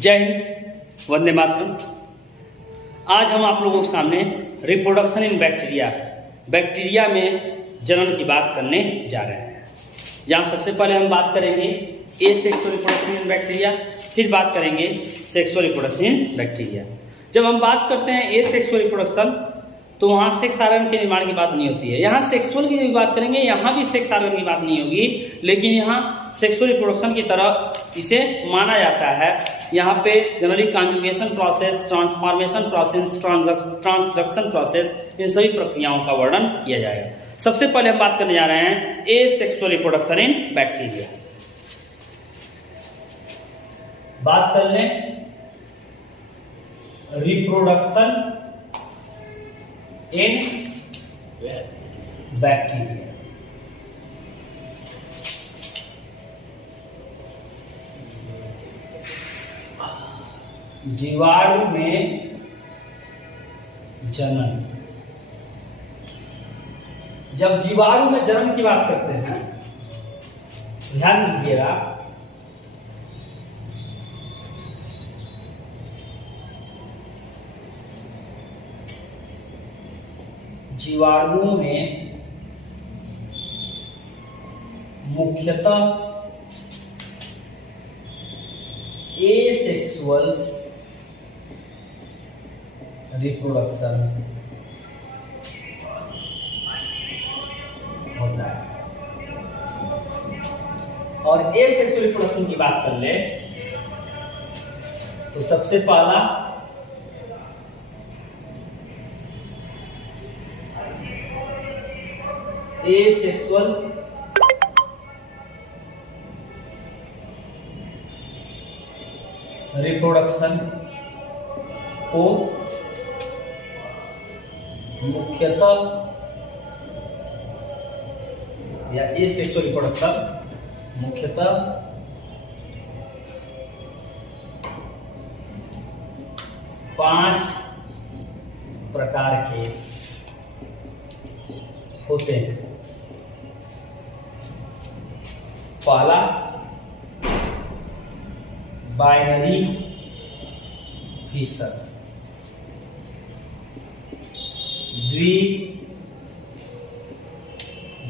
जय हिंद, वंदे मातरम। आज हम आप लोगों के सामने रिप्रोडक्शन इन बैक्टीरिया में जनन की बात करने जा रहे हैं। जहाँ सबसे पहले हम बात करेंगे एसेक्सुअल रिप्रोडक्शन इन बैक्टीरिया, फिर बात करेंगे सेक्सुअल रिप्रोडक्शन इन बैक्टीरिया। जब हम बात करते हैं एसेक्सुअल रिप्रोडक्शन, तो वहाँ सेक्स ऑर्गन के निर्माण की बात नहीं होती है। यहाँ सेक्सुअल की भी बात करेंगे, यहाँ भी सेक्स ऑर्गन की बात नहीं होगी, लेकिन यहाँ सेक्सुअल रिप्रोडक्शन की तरह इसे माना जाता है। यहाँ पे generally conjugation process, transformation process, transduction process, इन सभी प्रक्रियाओं का वर्णन किया जाएगा। सबसे पहले हम बात करने जा रहे हैं एसेक्सुअल रिप्रोडक्शन इन बैक्टीरिया। बात कर लें रिप्रोडक्शन इन बैक्टीरिया। जीवाणु में जनन। जब जीवाणु में जनन की बात करते हैं, ध्यान दीजिएगा, जीवाणुओं में मुख्यतः एसेक्सुअल रिप्रोडक्शन होता है। और एसेक्सुअल रिप्रोडक्शन की बात कर ले तो सबसे पहला एसेक्सुअल रिप्रोडक्शन को मुख्यतः या एसेक्सुअल रिप्रोडक्शन मुख्यतः पांच प्रकार के होते हैं। पहला बाइनरी फिशन,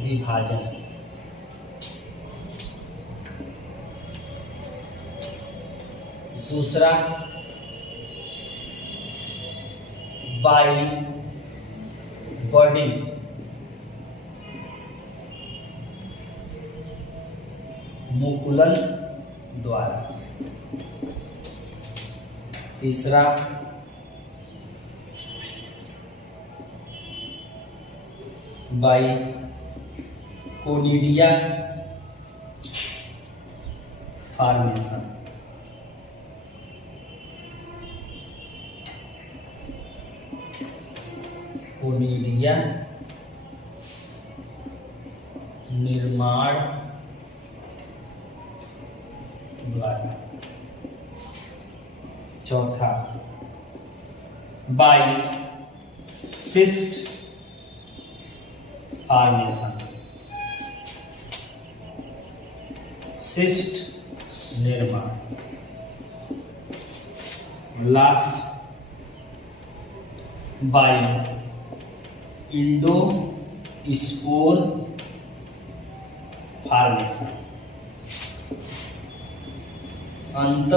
द्विभाजन, दूसरा बाई बर्डिंग, मुकुलन द्वारा, तीसरा बाई कोनिडिया फॉर्मेशन, कोनिडिया निर्माण द्वारा, चौथा बाई सिस्ट फॉर्मेशन, सिस्ट निर्माण, लास्ट बाई इंडोस्पोर फॉर्मेशन, अंत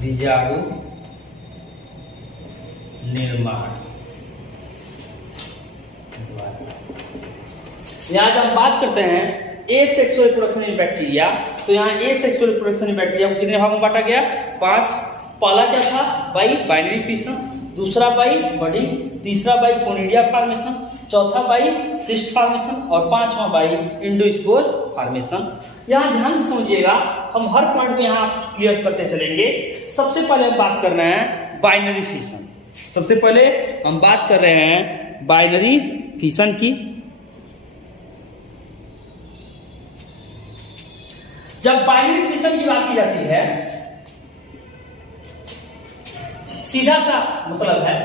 बीजाणु निर्माण द्वारा। यहाँ जब हम बात करते हैं एसेक्सुअल रिप्रोडक्शन इन बैक्टीरिया, तो यहाँ एसेक्सुअल रिप्रोडक्शन इन बैक्टीरिया को कितने भागों में बांटा गया? 5। पहला क्या था? बाई बाइनरी फिशन, दूसरा बाई बर्डिंग, तीसरा बाई कोनिडिया फॉर्मेशन, चौथा बाई सिस्ट फॉर्मेशन और पांचवा बाई इंडोस्पोर फॉर्मेशन। यहाँ ध्यान से समझिएगा, हम हर पॉइंट को यहाँ क्लियर करते चलेंगे। सबसे पहले हम बात कर रहे हैं बाइनरी फिशन। सबसे पहले हम बात कर रहे हैं बाइनरी फिशन की। जब बाइनरी फिशन की बात की जाती है, सीधा सा मतलब है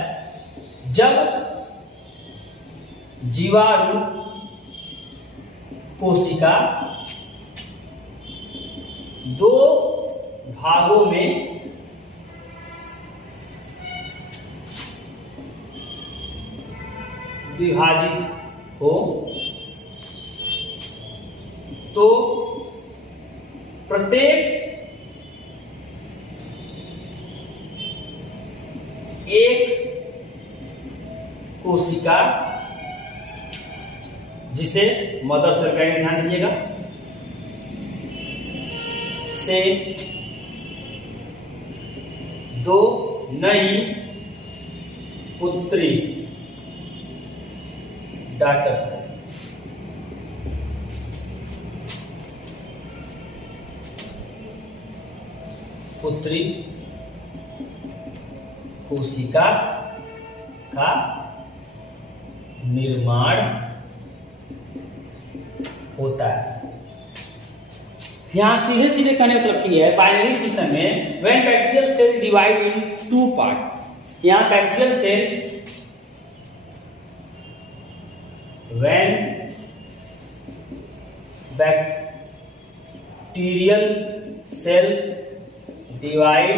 जब जीवाणु कोशिका दो भागों में विभाजित हो तो प्रत्येक एक कोशिका, जिसे मदर सेल कहेंगे, ध्यान दीजिएगा, से दो नई पुत्री डॉटर सेल पुत्री कोशिका का निर्माण होता है। यहां सीधे सीधे कहने मतलब की है, बाइनरी फिशन में when bacterial cell divide into part, यहां bacterial cell when bacterial cell divide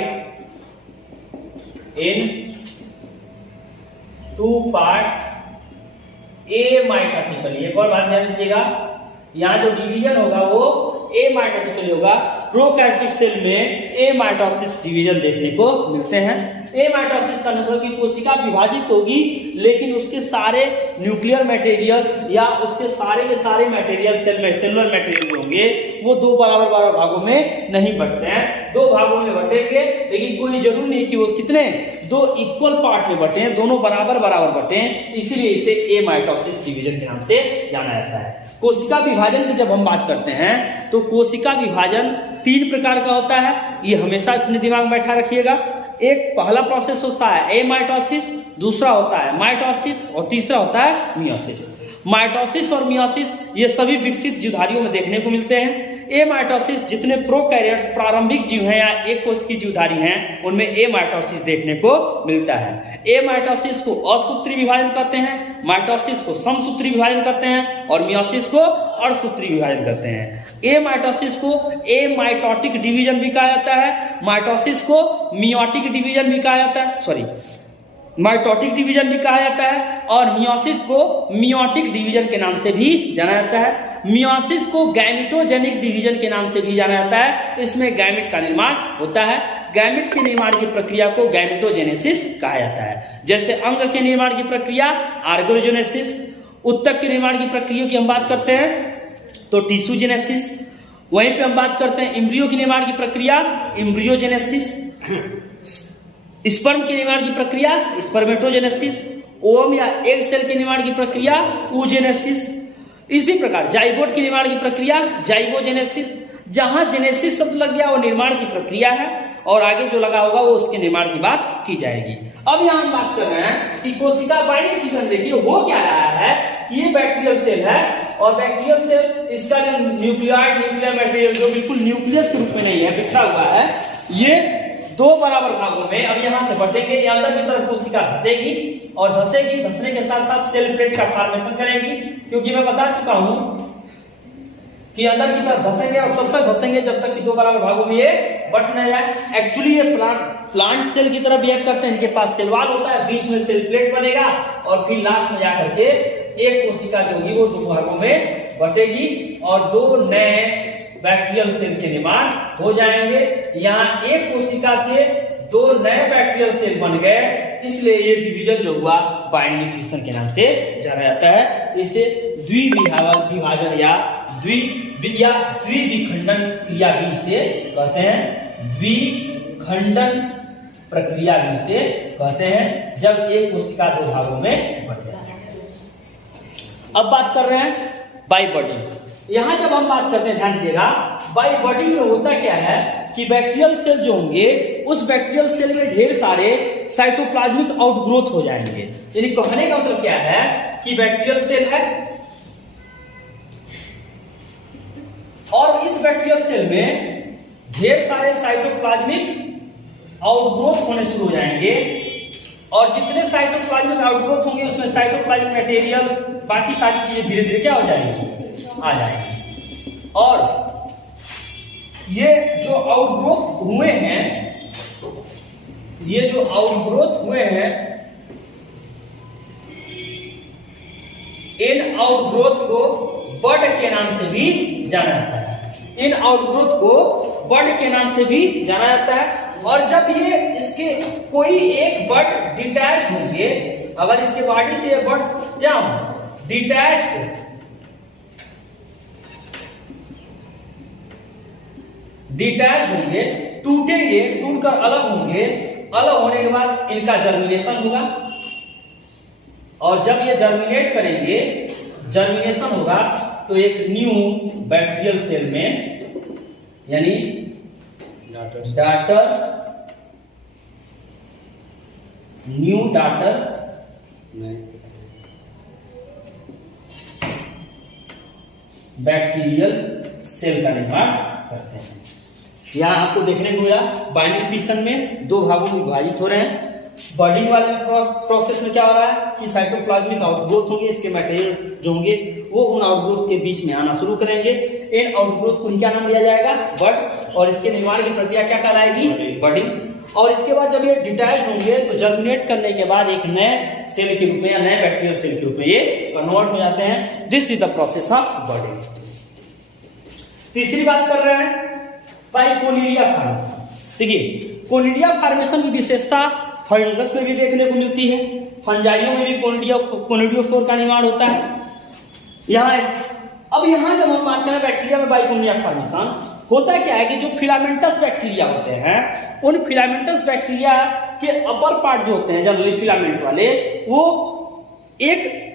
into part amitotically. एक और बात ध्यान दीजिएगा, यहां जो डिवीजन होगा वो ए माइटोटिकली होगा। प्रोकैरियोटिक सेल में ए माइटोसिस डिवीजन देखने को मिलते हैं। ए माइटोसिस का मतलब कि कोशिका विभाजित होगी, लेकिन उसके सारे न्यूक्लियर मटेरियल या उसके सारे के सारे मटेरियल सेल में सेलुलर मटेरियल होंगे वो दो बराबर भागों में नहीं बंटते हैं। दो भागों में बटेंगे, लेकिन कोई जरूरी नहीं कि वो कितने, दो इक्वल पार्ट में बटे, दोनों बराबर बटे, इसीलिए इसे ए माइटोसिस डिवीजन के नाम से जाना जाता है। कोशिका विभाजन की जब हम बात करते हैं तो कोशिका विभाजन तीन प्रकार का होता है, ये हमेशा अपने दिमाग में बैठा रखिएगा। एक पहला प्रोसेस होता है ए माइटोसिस, दूसरा होता है माइटोसिस और तीसरा होता है मियोसिस। माइटोसिस और मियोसिस ये सभी विकसित जीवधारियों में देखने को मिलते हैं। ए माइटोसिस जितने प्रोकैरियोट्स प्रारंभिक जीव हैं या एक कोश की जीवधारी हैं उनमें ए माइटोसिस देखने को मिलता है। ए माइटोसिस को असूत्री विभाजन कहते हैं, माइटोसिस को समसूत्री विभाजन कहते हैं और मियोसिस को अर्धसूत्री विभाजन कहते हैं। ए माइटोसिस को ए माइटोटिक डिवीजन भी कहा जाता है, माइटोसिस को मियोटिक डिवीजन भी कहा जाता है, सॉरी माइटोटिक डिवीजन भी कहा जाता है, और मियोसिस को मियोटिक डिवीजन के नाम से भी जाना जाता है। मियोसिस को गैमेटोजेनिक डिवीजन के नाम से भी जाना जाता है। इसमें गैमेट का निर्माण होता है। गैमेट के निर्माण की प्रक्रिया को गैमेटोजेनेसिस कहा जाता है। जैसे अंग के निर्माण की प्रक्रिया ऑर्गोजेनेसिस, उत्तक के निर्माण की प्रक्रिया की हम बात करते हैं तो टिश्यूजेनेसिस, वहीं पे हम बात करते हैं एम्ब्रियो के निर्माण की प्रक्रिया एम्ब्रियोजेनेसिस, स्पर्म के निर्माण की प्रक्रिया स्पर्मेटोजेनेसिस, ओवम या एग सेल के निर्माण की प्रक्रिया oogenesis। इसी प्रकार जाइगोट के निर्माण की प्रक्रिया जाइगोजेनेसिस। जहां जेनेसिस शब्द लग गया वो निर्माण की प्रक्रिया है, और आगे जो लगा होगा वो उसके निर्माण की बात की जाएगी। अब यहां हम बात कर रहे हैं कि कोशिका बाइंडिंग फिशन, देखिए हो क्या रहा है कि ये बैक्टीरियल सेल है, और बैक्टीरियल सेल इसका जो न्यूक्लियर मटेरियल जो बिल्कुल न्यूक्लियस के रूप में नहीं है, बिखरा हुआ है, ये दो बराबर भागों में अब यहां से बटेंगे। ये अंदर की तरफ कोशिका धसेगी, और धसने के साथ साथ सेल प्लेट का फॉर्मेशन करेगी, क्योंकि मैं बता चुका हूं कि अंदर की तरफ धसेंगे और तब तक धसेंगे जब तक कि दो बराबर भागों में ये बट न जाए। एक्चुअली ये प्लांट सेल की तरह बिहेव करते हैं, इनके पास सेल वॉल होता है, बीच में सेल प्लेट बनेगा, और फिर लास्ट में जाकर के एक कोशिका जो होगी वो दो भागों में बटेगी और दो नए बैक्टीरियल सेल के निर्माण हो जाएंगे। यहाँ एक कोशिका से दो नए बैक्टीरियल सेल बन गए, इसलिए ये डिवीजन जो हुआ बाइंडिंग फिशन के नाम से जाना जाता है। इसे द्विविभाजन या द्विविखंडन क्रिया भी इसे कहते हैं। द्विखंडन प्रक्रिया भी इसे कहते हैं, जब एक कोशिका दो भागों में बट जाए। अब बात कर रहे हैं बाई बॉडी। यहां जब हम बात करते हैं, ध्यान दीजिएगा, बाई बॉडी में होता क्या है कि बैक्टीरियल सेल जो होंगे उस बैक्टीरियल सेल में ढेर सारे साइटोप्लाज्मिक आउटग्रोथ हो जाएंगे। यानी कहने का मतलब क्या है कि बैक्टीरियल सेल है और इस बैक्टीरियल सेल में ढेर सारे साइटोप्लाज्मिक आउटग्रोथ होने शुरू हो जाएंगे, और जितने साइटोप्लाज्मिक आउटग्रोथ होंगे उसमें साइटोप्लाज्मिक मटेरियल्स बाकी सारी चीजें धीरे धीरे क्या हो जाएंगी, आ जाएंगी। और ये जो आउटग्रोथ हुए हैं, ये जो आउटग्रोथ हुए हैं, इन आउटग्रोथ को बड के नाम से भी जाना जाता है। इन आउटग्रोथ को बड के नाम से भी जाना जाता है। और जब ये इसके कोई एक बड डिटैच होंगे, अगर इसके बॉडी से ये बड क्या हो डिटैच्ड, डिटैच होंगे, टूटेंगे, टूटकर अलग होंगे, अलग होने के बाद इनका जर्मिनेशन होगा। और जब ये जर्मिनेट करेंगे, जर्मिनेशन होगा, तो एक न्यू बैक्टीरियल सेल में, यानी daughter, new daughter bacterial cell का निर्माण करते हैं। यहां आपको देखने को मिला बाइनरी फिशन में दो भागों में विभाजित हो रहे हैं। बर्डिंग वाले प्रोसेस में क्या हो रहा है कि साइटोप्लाज्मिक आउटग्रोथ होंगे, इसके मटेरियल जो होंगे वो उन आउटग्रोथ के बीच में आना शुरू करेंगे। इन आउटग्रोथ को क्या नाम दिया जाएगा? बड। और इसके निर्माण की प्रक्रिया क्या कहलाएगी? बर्डिंग। और इसके बाद जब ये डिटैच होंगे तो जर्मिनेट करने के बाद एक नए सेल के रूप में या नए बैक्टीरियल सेल के रूप में ये कन्वर्ट हो जाते हैं। This is the process of budding. तीसरी बात कर रहे हैं कोनिडिया फॉर्मेशन। देखिए, कोनिडिया फॉर्मेशन की विशेषता फंगस में भी देखने को मिलती है, फंजाइयों में भी कोनिडियोफोर का निर्माण होता है। यहाँ जब हम बात करें बैक्टीरिया में बाइकोनिडिया फॉर्मेशन होता क्या है कि जो फिलामेंटस बैक्टीरिया होते हैं, उन फिलामेंटस बैक्टीरिया के अपर पार्ट जो होते हैं जनरली फिलामेंट वाले, वो एक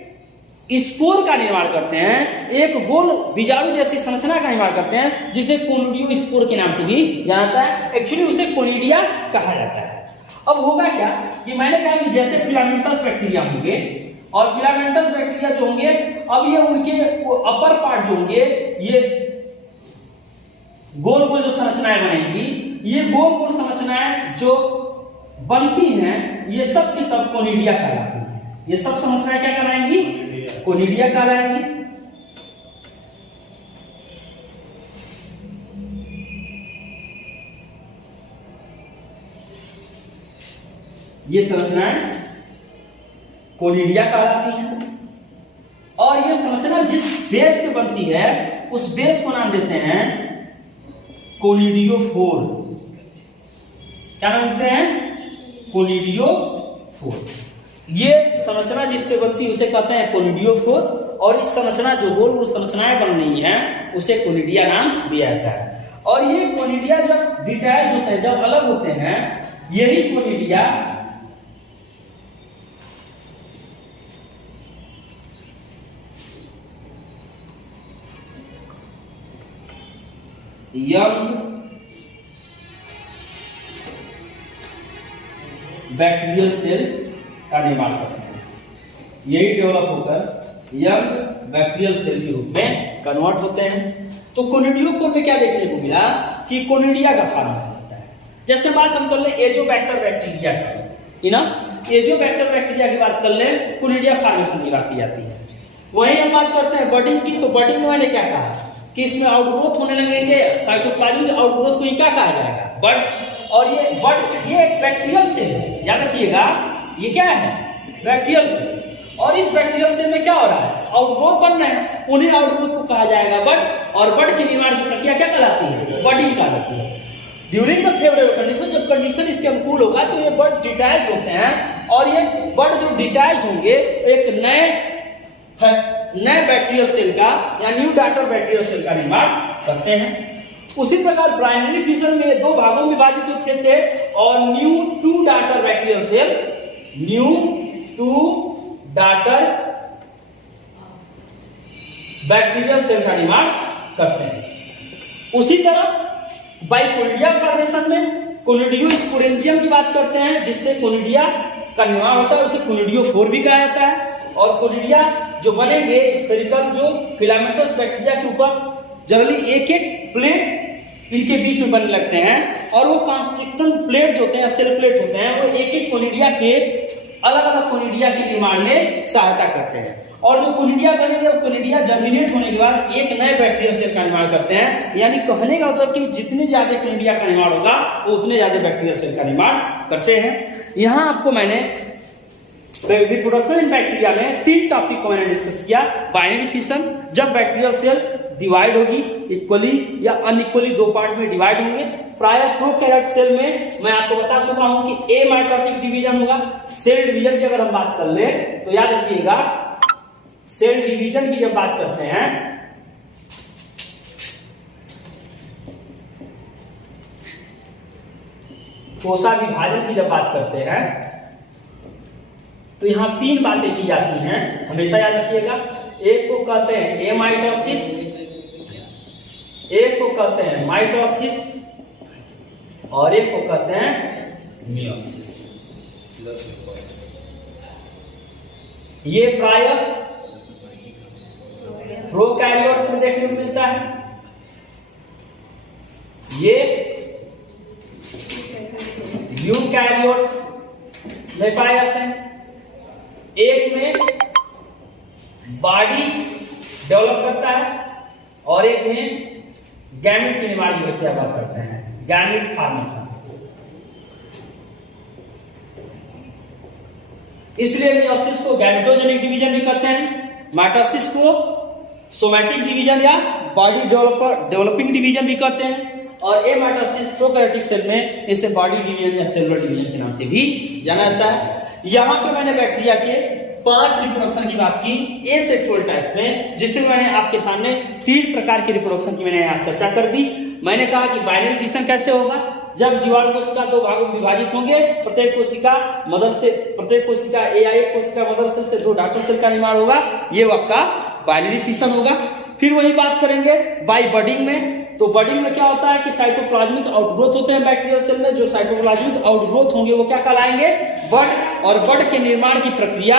स्पोर का निर्माण करते हैं, एक गोल बीजाणु जैसी संरचना का निर्माण करते हैं, जिसे कोनिडियो स्पोर के नाम से भी जाना जाता है। एक्चुअली उसे कोनिडिया कहा जाता है। अब होगा क्या कि मैंने कहा कि जैसे फिलामेंटस बैक्टीरिया होंगे, और फिलामेंटस बैक्टीरिया जो होंगे, अब ये उनके अपर पार्ट जो होंगे, ये गोल गोल जो संरचनाएं बनेंगी, ये गोल गोल संरचनाएं जो बनती हैं, ये सब की सब कोनिडिया कहलाती हैं। ये सब संरचनाएं क्या कहलाएंगी? कोनिडिया कहलाएंगी। ये संरचनाएं कोनिडिया कहलाती हैं। और ये संरचना जिस बेस पे बनती है, उस बेस को नाम देते हैं कोनिडियोफोर। क्या नाम देते हैं? कोनिडियोफोर। ये संरचना जिस पे बनती है उसे कहते हैं कोनिडियोफोर। और इस संरचना जो गोल गोल संरचनाएं बन रही हैं, उसे कोनिडिया नाम दिया जाता है। और ये कोनिडिया जब डिटैच होते हैं, जब अलग होते हैं, यही कोनिडिया यंग बैक्टीरियल सेल का निर्माण करते हैं। यही डेवलप होकर यंग बैक्टीरियल सेल के रूप में कन्वर्ट होते हैं। तो कोनिडियोफोर में क्या देखने को मिला कि कोनिडिया का फॉर्मेशन होता है। जैसे बात हम कर ले एजोबैक्टर बैक्टीरिया की, ना एजोबैक्टर बैक्टीरिया की बात कर ले, कोनिडिया फॉर्मेशन की बात की जाती है। वहीं हम बात करते हैं बर्डिंग की, तो बर्डिंग में मैंने क्या कहा कि इसमें आउटग्रोथ होने लगेंगे, साइटोप्लाज्मिक आउटग्रोथ को ही क्या कहा जाएगा? बड। और ये बड ये एक बैक्टीरियल सेल है, याद रखिएगा, ये क्या है? Bacterial cell. और इस बैक्टीरियल सेल में क्या हो रहा है? आउटग्रोथ बन रहे हैं, उन्हीं आउटग्रोथ को कहा जाएगा बड। और बड के निर्माण की प्रक्रिया क्या कहलाती है? बडिंग कहलाती है। ड्यूरिंग द फेवरेबल कंडीशन, जब कंडीशन इसके अनुकूल होगा तो ये बड डिटैच होते हैं। और ये बड जो डिटैच होंगे, एक नए बैक्टीरियल सेल का या न्यू डाटर बैक्टीरियल सेल का निर्माण करते हैं। उसी प्रकार प्राइमरी फिशन में दो भागों में विभाजित होते थे, और new two daughter bacterial cell, new two daughter bacterial cell का निर्माण करते हैं। उसी तरह बाइकोनिडिया फॉर्मेशन में कोनिडियो स्पोरेंजियम की बात करते हैं, जिससे कोनिडिया का निर्माण होता है, उसे कोनिडियोफोर भी कहा जाता है। और कोनिडिया जो बनेंगे स्फेरिकल, जो फिलामेंटस बैक्टीरिया के ऊपर जनरली एक एक प्लेट इनके बीच में बनने लगते हैं, और वो कॉन्स्ट्रिक्शन प्लेट जो होते हैं, सेल प्लेट होते हैं, वो एक एक कोनिडिया के अलग अलग कोनिडिया के निर्माण में सहायता करते हैं। और जो कोनिडिया बनेंगे वो कोनिडिया जर्मिनेट होने के बाद एक नए बैक्टीरियल सेल का निर्माण करते हैं। यानी कहने का मतलब कि जितने ज्यादा कोनिडिया का निर्माण होगा वो उतने ज्यादा बैक्टीरियल सेल का निर्माण करते हैं। यहाँ आपको मैंने रिप्रोडक्शन इन बैक्टीरिया में 3 टॉपिक को मैंने डिस्कस किया। बाइनरी फिशन, जब बैक्टीरियल सेल डिवाइड होगी इक्वली या अनइक्वली 2 पार्ट में डिवाइड होंगे। प्राय प्रोकैरियोट सेल में मैं आपको बता चुका हूं कि ए माइटोटिक डिवीजन होगा। सेल डिवीजन की अगर हम बात कर ले तो याद रखिएगा, सेल डिवीजन की जब बात करते हैं कोशा विभाजन की जब बात करते हैं तो यहां 3 बातें की जाती हैं, हमेशा याद रखिएगा। एक को कहते हैं एमाइटोसिस, एक को कहते हैं माइटोसिस और एक को कहते हैं मियोसिस। ये प्राय प्रोकैरियोट्स में देखने को मिलता है, ये यूकैरियोट्स में पाए जाते हैं। एक में बॉडी डेवलप करता है और एक में गैमेट के निर्माण की प्रक्रिया बात करते हैं, गैमेट फॉर्मेशन। इसलिए मियोसिस को गैमेटोजेनिक डिवीजन भी कहते हैं, माइटोसिस को सोमैटिक डिवीजन या बॉडी डेवलपिंग डिवीजन भी कहते हैं, और एमाइटोसिस प्रोकैरियोटिक सेल में इसे बॉडी डिवीजन या सेलुलर डिवीजन के नाम से भी जाना जाता है। यहां पे मैंने बैक्टीरिया के 5 रिप्रोडक्शन की बात की एसेक्सुअल टाइप में, जिसमें मैंने आपके सामने 3 प्रकार की रिप्रोडक्शन की मैंने यहाँ चर्चा कर दी। मैंने कहा कि बाइनरी फिशन कैसे होगा, जब जीवाणु कोशिका 2 भागों में विभाजित होंगे, प्रत्येक कोशिका एक कोशिका मदर सेल से 2 डॉटर सेल का निर्माण होगा, ये आपका बाइनरी फिशन होगा। फिर वही बात करेंगे बाई बडिंग में। तो बडिंग में क्या होता है कि साइटोप्लाज्मिक आउटग्रोथ होते हैं बैक्टीरियल सेल में, जो साइटोप्लाज्मिक आउटग्रोथ होंगे वो क्या कहलाएंगे, बड, और बड के निर्माण की प्रक्रिया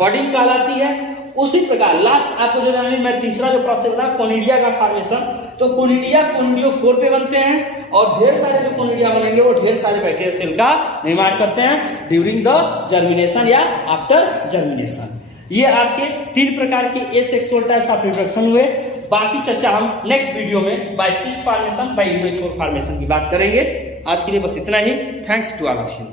बडिंग कहलाती है। उसी प्रकार लास्ट आपको जो मैं तीसरा जो प्रोसेस बताया कोनिडिया का फॉर्मेशन, तो कोनिडिया कोनिडियोफोर पे बनते हैं और ढेर सारे जो कोनिडिया बनेंगे वो ढेर सारे बैक्टीरियल सेल का निर्माण करते हैं ड्यूरिंग द जर्मिनेशन या आफ्टर जर्मिनेशन। ये आपके 3 प्रकार के एसेक्सुअल टाइप्स ऑफ रिप्रोडक्शन हुए। बाकी चर्चा हम नेक्स्ट वीडियो में by cyst formation, by endospore formation की बात करेंगे। आज के लिए बस इतना ही। Thanks to all of you.